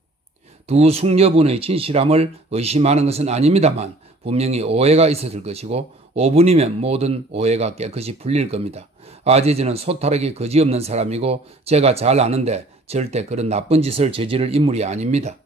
두 숙녀분의 진실함을 의심하는 것은 아닙니다만 분명히 오해가 있었을 것이고 5분이면 모든 오해가 깨끗이 풀릴 겁니다. 아지즈는 소탈하게 거지없는 사람이고 제가 잘 아는데 절대 그런 나쁜 짓을 저지를 인물이 아닙니다.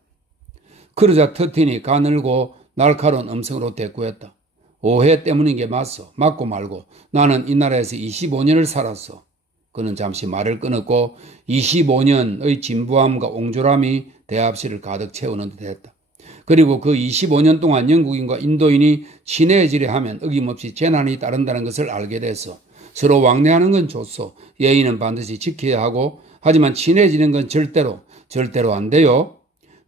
그러자 터틴이 가늘고 날카로운 음성으로 대꾸했다. 오해 때문인 게 맞고 말고 나는 이 나라에서 25년을 살았어. 그는 잠시 말을 끊었고 25년의 진부함과 옹졸함이 대합실을 가득 채우는 듯 했다. 그리고 그 25년 동안 영국인과 인도인이 친해지려 하면 어김없이 재난이 따른다는 것을 알게 됐어. 서로 왕래하는 건 좋소. 예의는 반드시 지켜야 하고 하지만 친해지는 건 절대로 안 돼요.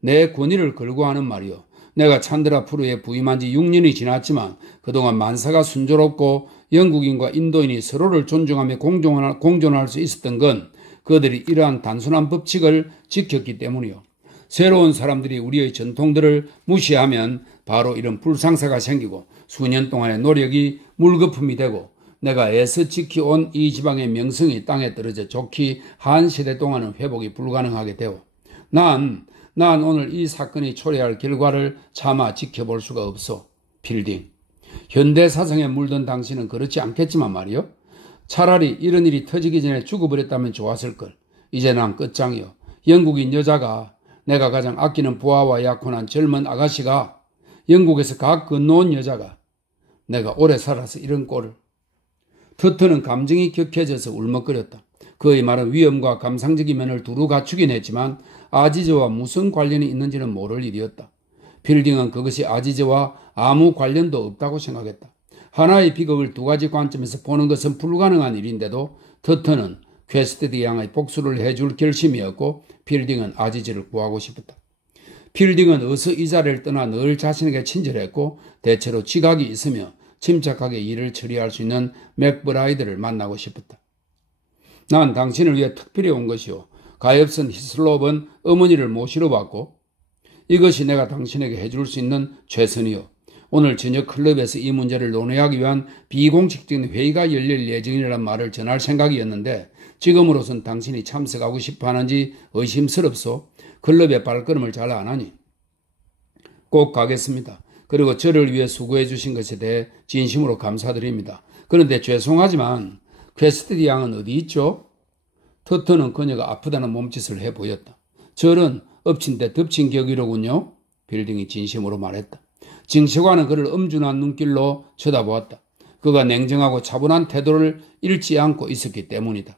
내 권위를 걸고 하는 말이요. 내가 찬드라 프루에 부임한 지 6년이 지났지만 그동안 만사가 순조롭고 영국인과 인도인이 서로를 존중하며 공존할 수 있었던 건 그들이 이러한 단순한 법칙을 지켰기 때문이요. 새로운 사람들이 우리의 전통들을 무시하면 바로 이런 불상사가 생기고 수년 동안의 노력이 물거품이 되고 내가 애써 지켜온 이 지방의 명성이 땅에 떨어져 좋기 한 세대 동안은 회복이 불가능하게 되고 난 오늘 이 사건이 초래할 결과를 차마 지켜볼 수가 없어. 필딩. 현대 사상에 물든 당신은 그렇지 않겠지만 말이요. 차라리 이런 일이 터지기 전에 죽어버렸다면 좋았을걸. 이제 난 끝장이요. 영국인 여자가 내가 가장 아끼는 부하와 약혼한 젊은 아가씨가 영국에서 각 건너온 여자가 내가 오래 살아서 이런 꼴을. 터트는 감정이 격해져서 울먹거렸다. 그의 말은 위엄과 감상적인 면을 두루 갖추긴 했지만 아지즈와 무슨 관련이 있는지는 모를 일이었다. 필딩은 그것이 아지즈와 아무 관련도 없다고 생각했다. 하나의 비극을 두 가지 관점에서 보는 것은 불가능한 일인데도 터트는 퀘스티드 양의 복수를 해줄 결심이었고 필딩은 아지즈를 구하고 싶었다. 필딩은 어서 이 자리를 떠나 늘 자신에게 친절했고 대체로 지각이 있으며 침착하게 일을 처리할 수 있는 맥브라이드를 만나고 싶었다. 난 당신을 위해 특별히 온 것이요. 가엾은 히슬롭은 어머니를 모시러 왔고 이것이 내가 당신에게 해줄 수 있는 최선이요. 오늘 저녁 클럽에서 이 문제를 논의하기 위한 비공식적인 회의가 열릴 예정이라는 말을 전할 생각이었는데 지금으로선 당신이 참석하고 싶어 하는지 의심스럽소. 클럽에 발걸음을 잘 안 하니. 꼭 가겠습니다. 그리고 저를 위해 수고해 주신 것에 대해 진심으로 감사드립니다. 그런데 죄송하지만 퀘스티드 양은 어디 있죠? 터터는 그녀가 아프다는 몸짓을 해 보였다. 저는 엎친 데 덮친 격이로군요. 빌딩이 진심으로 말했다. 징시관은 그를 엄준한 눈길로 쳐다보았다. 그가 냉정하고 차분한 태도를 잃지 않고 있었기 때문이다.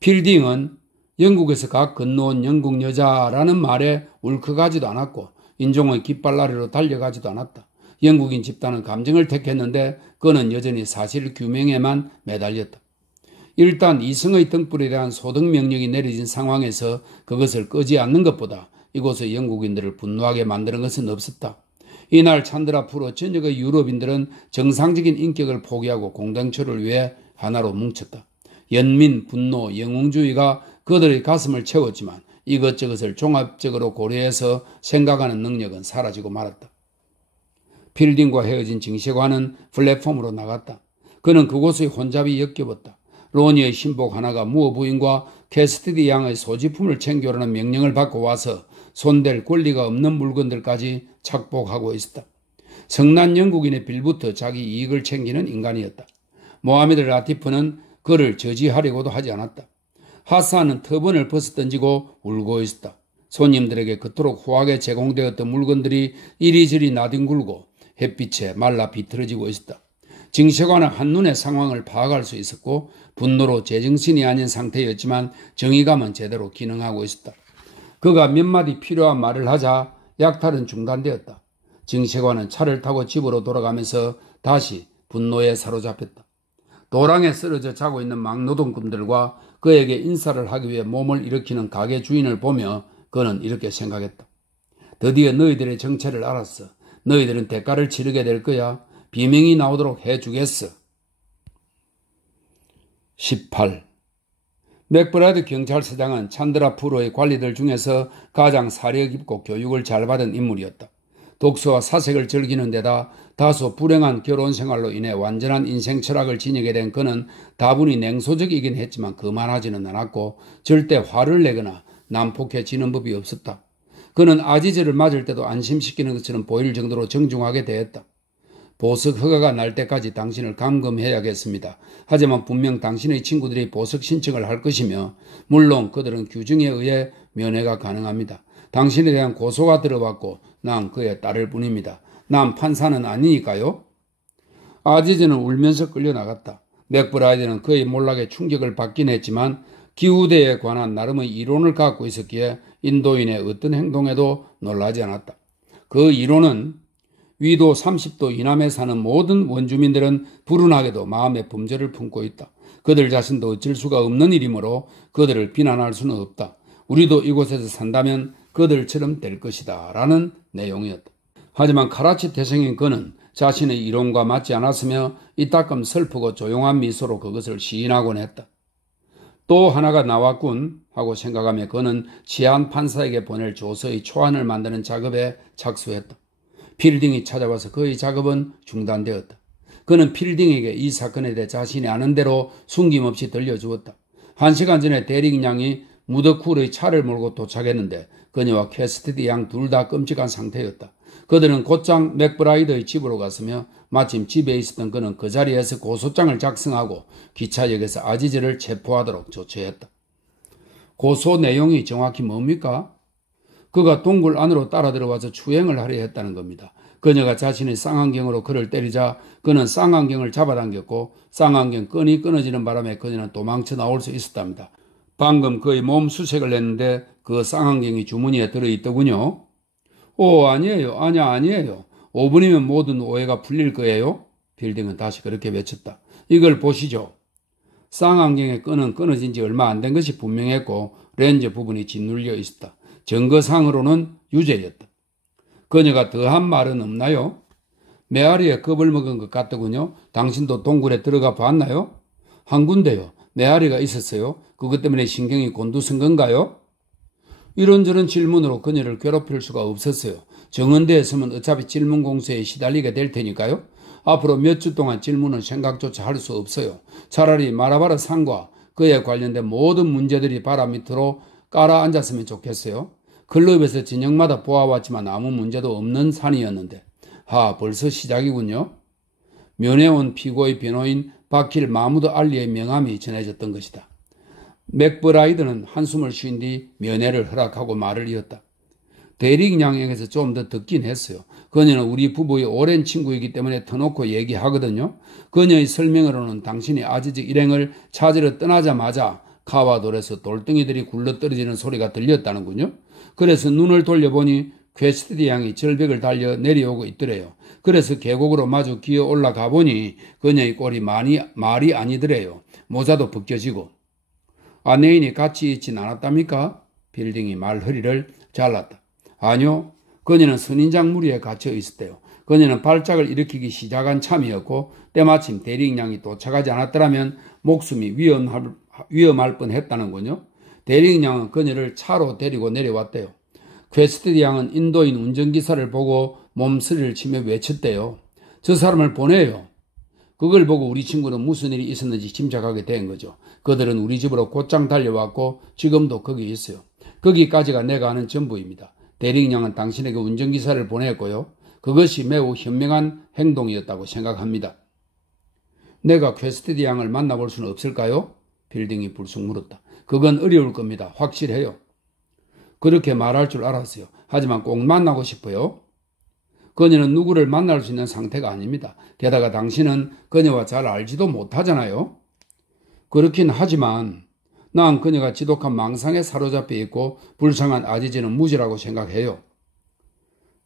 필딩은 영국에서 각 건너온 영국 여자라는 말에 울컥하지도 않았고 인종의 깃발나리로 달려가지도 않았다. 영국인 집단은 감정을 택했는데 그는 여전히 사실 규명에만 매달렸다. 일단 이성의 등불에 대한 소등명령이 내려진 상황에서 그것을 끄지 않는 것보다 이곳의 영국인들을 분노하게 만드는 것은 없었다. 이날 찬드라 프로 전역의 유럽인들은 정상적인 인격을 포기하고 공동체를 위해 하나로 뭉쳤다. 연민, 분노, 영웅주의가 그들의 가슴을 채웠지만 이것저것을 종합적으로 고려해서 생각하는 능력은 사라지고 말았다. 필딩과 헤어진 징시관은 플랫폼으로 나갔다. 그는 그곳의 혼잡이 역겨웠다. 로니의 신복 하나가 무어 부인과 캐스티디 양의 소지품을 챙겨오라는 명령을 받고 와서 손댈 권리가 없는 물건들까지 착복하고 있었다. 성난 영국인의 빌부터 자기 이익을 챙기는 인간이었다. 모하메드 라티프는 그를 저지하려고도 하지 않았다. 하사는 터번을 벗어 던지고 울고 있었다. 손님들에게 그토록 후하게 제공되었던 물건들이 이리저리 나뒹굴고 햇빛에 말라 비틀어지고 있었다. 징시관은 한눈에 상황을 파악할 수 있었고 분노로 제정신이 아닌 상태였지만 정의감은 제대로 기능하고 있었다. 그가 몇 마디 필요한 말을 하자 약탈은 중단되었다. 징시관은 차를 타고 집으로 돌아가면서 다시 분노에 사로잡혔다. 도랑에 쓰러져 자고 있는 막노동꾼들과 그에게 인사를 하기 위해 몸을 일으키는 가게 주인을 보며 그는 이렇게 생각했다. 드디어 너희들의 정체를 알았어. 너희들은 대가를 치르게 될 거야. 비명이 나오도록 해주겠어. 18. 맥브라이드 경찰서장은 찬드라 프로의 관리들 중에서 가장 사려 깊고 교육을 잘 받은 인물이었다. 독서와 사색을 즐기는 데다 다소 불행한 결혼 생활로 인해 완전한 인생 철학을 지니게 된 그는 다분히 냉소적이긴 했지만 그만하지는 않았고 절대 화를 내거나 난폭해지는 법이 없었다. 그는 아지즈를 맞을 때도 안심시키는 것처럼 보일 정도로 정중하게 대했다. 보석 허가가 날 때까지 당신을 감금해야겠습니다. 하지만 분명 당신의 친구들이 보석 신청을 할 것이며 물론 그들은 규정에 의해 면회가 가능합니다. 당신에 대한 고소가 들어왔고 난 그의 딸일 뿐입니다. 난 판사는 아니니까요. 아지즈는 울면서 끌려나갔다. 맥브라이드는 그의 몰락에 충격을 받긴 했지만 기후대에 관한 나름의 이론을 갖고 있었기에 인도인의 어떤 행동에도 놀라지 않았다. 그 이론은 위도 30도 이남에 사는 모든 원주민들은 불운하게도 마음의 범죄를 품고 있다. 그들 자신도 어쩔 수가 없는 일이므로 그들을 비난할 수는 없다. 우리도 이곳에서 산다면 그들처럼 될 것이다 라는 내용이었다. 하지만 카라치 태생인 그는 자신의 이론과 맞지 않았으며 이따금 슬프고 조용한 미소로 그것을 시인하곤 했다. 또 하나가 나왔군 하고 생각하며 그는 치안 판사에게 보낼 조서의 초안을 만드는 작업에 착수했다. 필딩이 찾아와서 그의 작업은 중단되었다. 그는 필딩에게 이 사건에 대해 자신이 아는 대로 숨김없이 들려주었다. 1시간 전에 대릭 양이 무더쿨의 차를 몰고 도착했는데 그녀와 캐스티디 양 둘 다 끔찍한 상태였다. 그들은 곧장 맥브라이드의 집으로 갔으며 마침 집에 있었던 그는 그 자리에서 고소장을 작성하고 기차역에서 아지즈를 체포하도록 조처했다. 고소 내용이 정확히 뭡니까? 그가 동굴 안으로 따라 들어와서 추행을 하려 했다는 겁니다. 그녀가 자신의 쌍안경으로 그를 때리자 그는 쌍안경을 잡아당겼고 쌍안경 끈이 끊어지는 바람에 그녀는 도망쳐 나올 수 있었답니다. 방금 그의 몸 수색을 했는데 그 쌍안경이 주머니에 들어있더군요. 아니에요. 아니에요. 5분이면 모든 오해가 풀릴 거예요. 빌딩은 다시 그렇게 외쳤다. 이걸 보시죠. 쌍안경의 끈은 끊어진 지 얼마 안 된 것이 분명했고 렌즈 부분이 짓눌려 있었다. 증거상으로는 유죄였다. 그녀가 더한 말은 없나요? 메아리에 겁을 먹은 것 같더군요. 당신도 동굴에 들어가 봤나요? 한 군데요. 메아리가 있었어요. 그것 때문에 신경이 곤두선 건가요? 이런저런 질문으로 그녀를 괴롭힐 수가 없었어요. 정원대에 서면 어차피 질문 공세에 시달리게 될 테니까요. 앞으로 몇 주 동안 질문은 생각조차 할 수 없어요. 차라리 마라바라 산과 그에 관련된 모든 문제들이 바람 밑으로 깔아앉았으면 좋겠어요. 클럽에서 저녁마다 보아왔지만 아무 문제도 없는 산이었는데 벌써 시작이군요. 면회온 피고의 변호인 바킬 마무드 알리의 명함이 전해졌던 것이다. 맥브라이드는 한숨을 쉰 뒤 면회를 허락하고 말을 이었다. 대릭 양에게서 좀 더 듣긴 했어요. 그녀는 우리 부부의 오랜 친구이기 때문에 터놓고 얘기하거든요. 그녀의 설명으로는 당신이 아지즈 일행을 찾으러 떠나자마자 카와돌에서 돌덩이들이 굴러떨어지는 소리가 들렸다는군요. 그래서 눈을 돌려보니 퀘스티디 양이 절벽을 달려 내려오고 있더래요. 그래서 계곡으로 마주 기어 올라가 보니 그녀의 꼴이 말이 아니더래요. 모자도 벗겨지고. 아내인이 같이 있진 않았답니까? 빌딩이 말허리를 잘랐다. 아니요. 그녀는 선인장 무리에 갇혀 있었대요. 그녀는 발작을 일으키기 시작한 참이었고 때마침 대릭양이 도착하지 않았더라면 목숨이 위험할 뻔했다는군요. 대릭양은 그녀를 차로 데리고 내려왔대요. 퀘스티디 양은 인도인 운전기사를 보고 몸서리를 치며 외쳤대요. 저 사람을 보내요. 그걸 보고 우리 친구는 무슨 일이 있었는지 짐작하게 된 거죠. 그들은 우리 집으로 곧장 달려왔고 지금도 거기 있어요. 거기까지가 내가 아는 전부입니다. 대릭 양은 당신에게 운전기사를 보냈고요. 그것이 매우 현명한 행동이었다고 생각합니다. 내가 퀘스티디 양을 만나볼 수는 없을까요? 빌딩이 불쑥 물었다. 그건 어려울 겁니다. 확실해요. 그렇게 말할 줄 알았어요. 하지만 꼭 만나고 싶어요. 그녀는 누구를 만날 수 있는 상태가 아닙니다. 게다가 당신은 그녀와 잘 알지도 못하잖아요. 그렇긴 하지만 난 그녀가 지독한 망상에 사로잡혀 있고 불쌍한 아지즈는 무지라고 생각해요.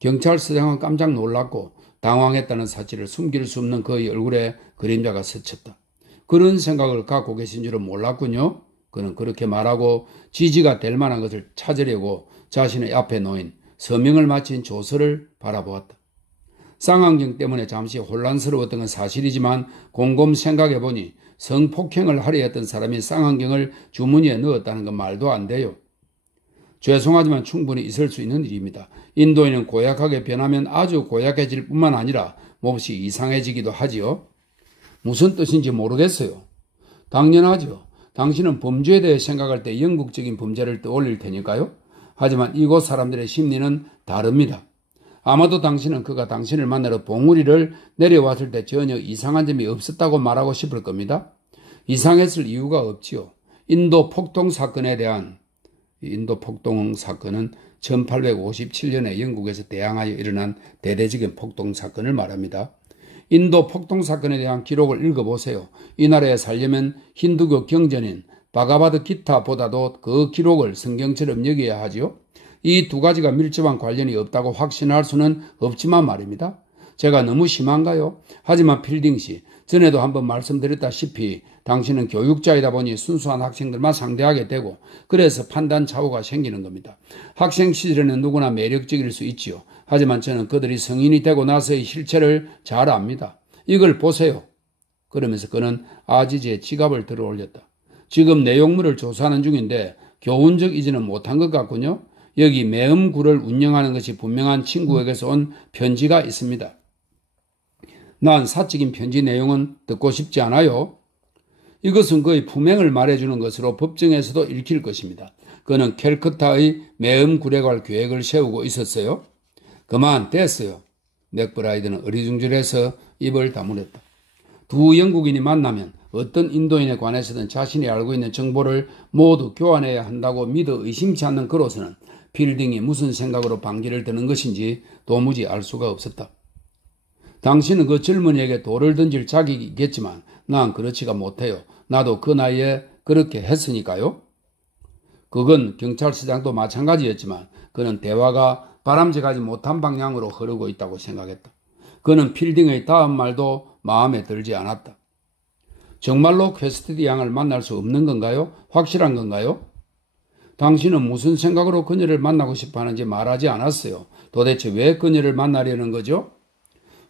경찰서장은 깜짝 놀랐고 당황했다는 사실을 숨길 수 없는 그의 얼굴에 그림자가 스쳤다. 그런 생각을 갖고 계신 줄은 몰랐군요. 그는 그렇게 말하고 지지가 될 만한 것을 찾으려고 자신의 앞에 놓인 서명을 마친 조서를 바라보았다. 쌍안경 때문에 잠시 혼란스러웠던 건 사실이지만 곰곰 생각해보니 성폭행을 하려 했던 사람이 쌍안경을 주머니에 넣었다는 건 말도 안 돼요. 죄송하지만 충분히 있을 수 있는 일입니다. 인도인은 고약하게 변하면 아주 고약해질 뿐만 아니라 몹시 이상해지기도 하지요. 무슨 뜻인지 모르겠어요. 당연하죠. 당신은 범죄에 대해 생각할 때 영국적인 범죄를 떠올릴 테니까요. 하지만 이곳 사람들의 심리는 다릅니다. 아마도 당신은 그가 당신을 만나러 봉우리를 내려왔을 때 전혀 이상한 점이 없었다고 말하고 싶을 겁니다. 이상했을 이유가 없지요. 인도 폭동 사건은 1857년에 영국에서 대항하여 일어난 대대적인 폭동 사건을 말합니다. 인도 폭동 사건에 대한 기록을 읽어보세요. 이 나라에 살려면 힌두교 경전인 바가바드 기타보다도 그 기록을 성경처럼 여겨야 하지요. 이 두 가지가 밀접한 관련이 없다고 확신할 수는 없지만 말입니다. 제가 너무 심한가요? 하지만 필딩씨, 전에도 한번 말씀드렸다시피 당신은 교육자이다 보니 순수한 학생들만 상대하게 되고 그래서 판단 착오가 생기는 겁니다. 학생 시절에는 누구나 매력적일 수 있지요. 하지만 저는 그들이 성인이 되고 나서의 실체를 잘 압니다. 이걸 보세요. 그러면서 그는 아지즈의 지갑을 들어 올렸다. 지금 내용물을 조사하는 중인데 교훈적이지는 못한 것 같군요. 여기 매음구를 운영하는 것이 분명한 친구에게서 온 편지가 있습니다. 난 사적인 편지 내용은 듣고 싶지 않아요. 이것은 그의 품행을 말해주는 것으로 법정에서도 읽힐 것입니다. 그는 캘커타의 매음구례갈 계획을 세우고 있었어요. 그만 됐어요. 맥브라이드는 어리둥절해서 입을 다물었다. 두 영국인이 만나면 어떤 인도인에 관해서든 자신이 알고 있는 정보를 모두 교환해야 한다고 믿어 의심치 않는 그로서는 필딩이 무슨 생각으로 반기를 드는 것인지 도무지 알 수가 없었다. 당신은 그 젊은이에게 돌을 던질 자격이 있겠지만 난 그렇지가 못해요. 나도 그 나이에 그렇게 했으니까요. 그건 경찰서장도 마찬가지였지만 그는 대화가 바람직하지 못한 방향으로 흐르고 있다고 생각했다. 그는 필딩의 다음 말도 마음에 들지 않았다. 정말로 퀘스티디 양을 만날 수 없는 건가요? 확실한 건가요? 당신은 무슨 생각으로 그녀를 만나고 싶어 하는지 말하지 않았어요. 도대체 왜 그녀를 만나려는 거죠?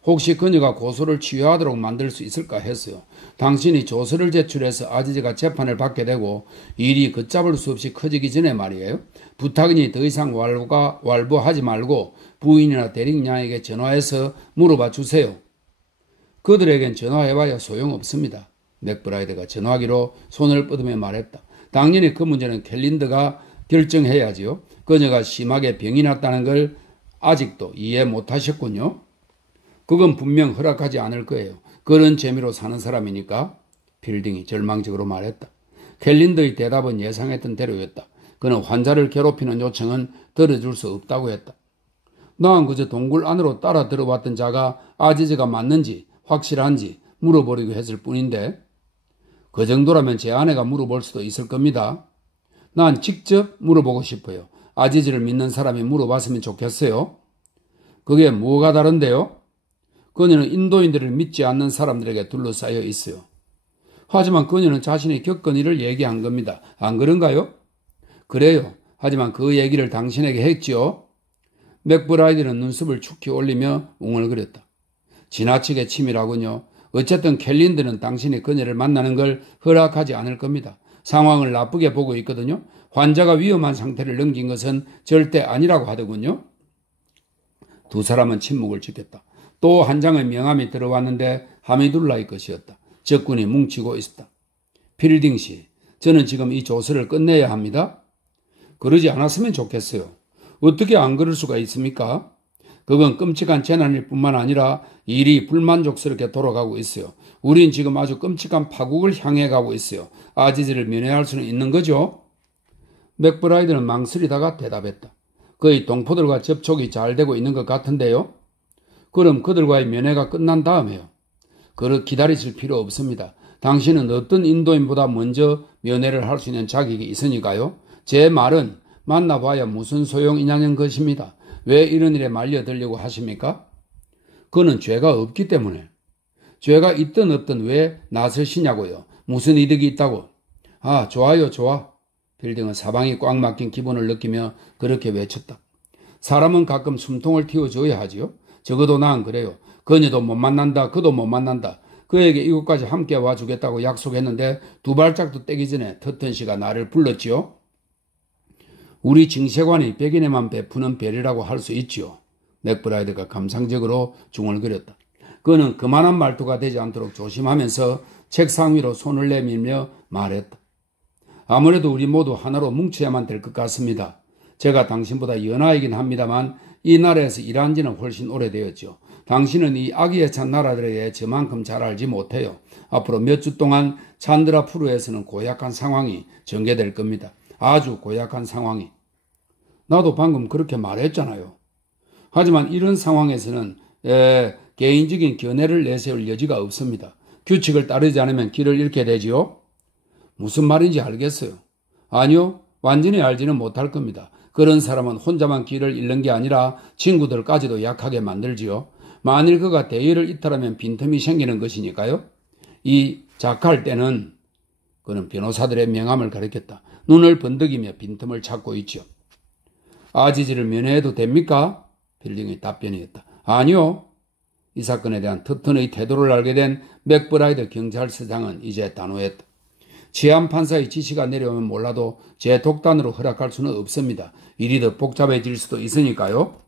혹시 그녀가 고소를 취하하도록 만들 수 있을까 했어요. 당신이 조서를 제출해서 아지즈가 재판을 받게 되고 일이 걷잡을 수 없이 커지기 전에 말이에요. 부탁이니 더 이상 왈부하지 말고 부인이나 대리인양에게 전화해서 물어봐 주세요. 그들에겐 전화해봐야 소용없습니다. 맥브라이드가 전화기로 손을 뻗으며 말했다. 당연히 그 문제는 캘린더가 결정해야지요. 그녀가 심하게 병이 났다는 걸 아직도 이해 못하셨군요. 그건 분명 허락하지 않을 거예요. 그런 재미로 사는 사람이니까. 필딩이 절망적으로 말했다. 캘린더의 대답은 예상했던 대로였다. 그는 환자를 괴롭히는 요청은 들어줄 수 없다고 했다. 난 그저 동굴 안으로 따라 들어왔던 자가 아지즈가 맞는지 확실한지 물어보려고 했을 뿐인데 그 정도라면 제 아내가 물어볼 수도 있을 겁니다. 난 직접 물어보고 싶어요. 아지즈를 믿는 사람이 물어봤으면 좋겠어요. 그게 뭐가 다른데요? 그녀는 인도인들을 믿지 않는 사람들에게 둘러싸여 있어요. 하지만 그녀는 자신이 겪은 일을 얘기한 겁니다. 안 그런가요? 그래요. 하지만 그 얘기를 당신에게 했지요. 맥브라이드는 눈썹을 축히 올리며 웅얼거렸다. 지나치게 치밀하군요. 어쨌든 캘린드는 당신이 그녀를 만나는 걸 허락하지 않을 겁니다. 상황을 나쁘게 보고 있거든요. 환자가 위험한 상태를 넘긴 것은 절대 아니라고 하더군요. 두 사람은 침묵을 지켰다. 또 한 장의 명함이 들어왔는데 하미둘라의 것이었다. 적군이 뭉치고 있었다. 필딩 씨, 저는 지금 이 조서를 끝내야 합니다. 그러지 않았으면 좋겠어요. 어떻게 안 그럴 수가 있습니까? 그건 끔찍한 재난일 뿐만 아니라 일이 불만족스럽게 돌아가고 있어요. 우린 지금 아주 끔찍한 파국을 향해 가고 있어요. 아지즈를 면회할 수는 있는 거죠? 맥브라이드는 망설이다가 대답했다. 그의 동포들과 접촉이 잘 되고 있는 것 같은데요? 그럼 그들과의 면회가 끝난 다음에요. 기다리실 필요 없습니다. 당신은 어떤 인도인보다 먼저 면회를 할 수 있는 자격이 있으니까요. 제 말은 만나봐야 무슨 소용이냐는 것입니다. 왜 이런 일에 말려들려고 하십니까? 그는 죄가 없기 때문에. 죄가 있든 없든 왜 나서시냐고요. 무슨 이득이 있다고. 아, 좋아요, 좋아. 필딩은 사방이 꽉 막힌 기분을 느끼며 그렇게 외쳤다. 사람은 가끔 숨통을 틔워줘야 하지요. 적어도 난 그래요. 그녀도 못 만난다. 그도 못 만난다. 그에게 이곳까지 함께 와주겠다고 약속했는데 두 발짝도 떼기 전에 터튼 씨가 나를 불렀지요. 우리 징세관이 백인에만 베푸는 배려라고 할 수 있지요. 맥브라이드가 감상적으로 중얼거렸다. 그는 그만한 말투가 되지 않도록 조심하면서 책상 위로 손을 내밀며 말했다. 아무래도 우리 모두 하나로 뭉쳐야만 될 것 같습니다. 제가 당신보다 연하이긴 합니다만 이 나라에서 일한 지는 훨씬 오래되었죠. 당신은 이 아기애찬 나라들에 대해 저만큼 잘 알지 못해요. 앞으로 몇 주 동안 찬드라푸르에서는 고약한 상황이 전개될 겁니다. 아주 고약한 상황이. 나도 방금 그렇게 말했잖아요. 하지만 이런 상황에서는 개인적인 견해를 내세울 여지가 없습니다. 규칙을 따르지 않으면 길을 잃게 되지요. 무슨 말인지 알겠어요. 아니요, 완전히 알지는 못할 겁니다. 그런 사람은 혼자만 길을 잃는 게 아니라 친구들까지도 약하게 만들지요. 만일 그가 대의를 이탈하면 빈틈이 생기는 것이니까요. 이 작할 때는 그는 변호사들의 명함을 가리켰다. 눈을 번득이며 빈틈을 찾고 있지요. 아지즈를 면회해도 됩니까? 필딩의 답변이었다. 아니요. 이 사건에 대한 터튼의 태도를 알게 된 맥브라이드 경찰서장은 이제 단호했다. 제한판사의 지시가 내려오면 몰라도 제 독단으로 허락할 수는 없습니다. 일이 더 복잡해질 수도 있으니까요.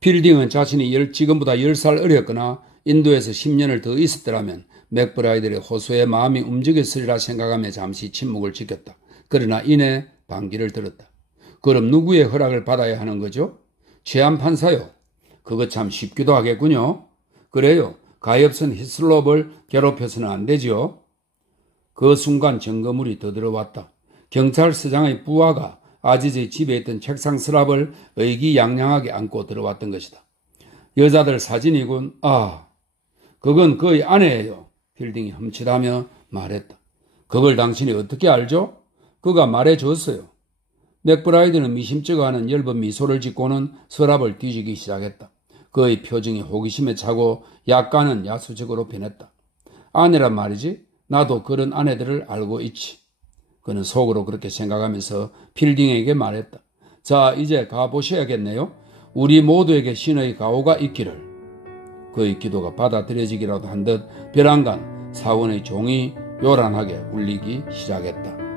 필딩은 자신이 지금보다 10살 어렸거나 인도에서 10년을 더 있었더라면 맥브라이드의 호소에 마음이 움직였으리라 생각하며 잠시 침묵을 지켰다. 그러나 이내 반기를 들었다. 그럼 누구의 허락을 받아야 하는 거죠? 제한판사요. 그거 참 쉽기도 하겠군요. 그래요. 가엾은 히슬롭을 괴롭혀서는 안 되지요. 그 순간 점거물이 더 들어왔다. 경찰서장의 부하가 아지즈의 집에 있던 책상 서랍을 의기양양하게 안고 들어왔던 것이다. 여자들 사진이군. 아, 그건 그의 아내예요. 필딩이 흠칫하며 말했다. 그걸 당신이 어떻게 알죠? 그가 말해줬어요. 맥브라이드는 미심쩍어하는 엷은 미소를 짓고는 서랍을 뒤지기 시작했다. 그의 표정이 호기심에 차고 약간은 야수적으로 변했다. 아내란 말이지? 나도 그런 아내들을 알고 있지. 그는 속으로 그렇게 생각하면서 필딩에게 말했다. 자, 이제 가보셔야겠네요. 우리 모두에게 신의 가호가 있기를. 그의 기도가 받아들여지기라도 한 듯 벼랑간 사원의 종이 요란하게 울리기 시작했다.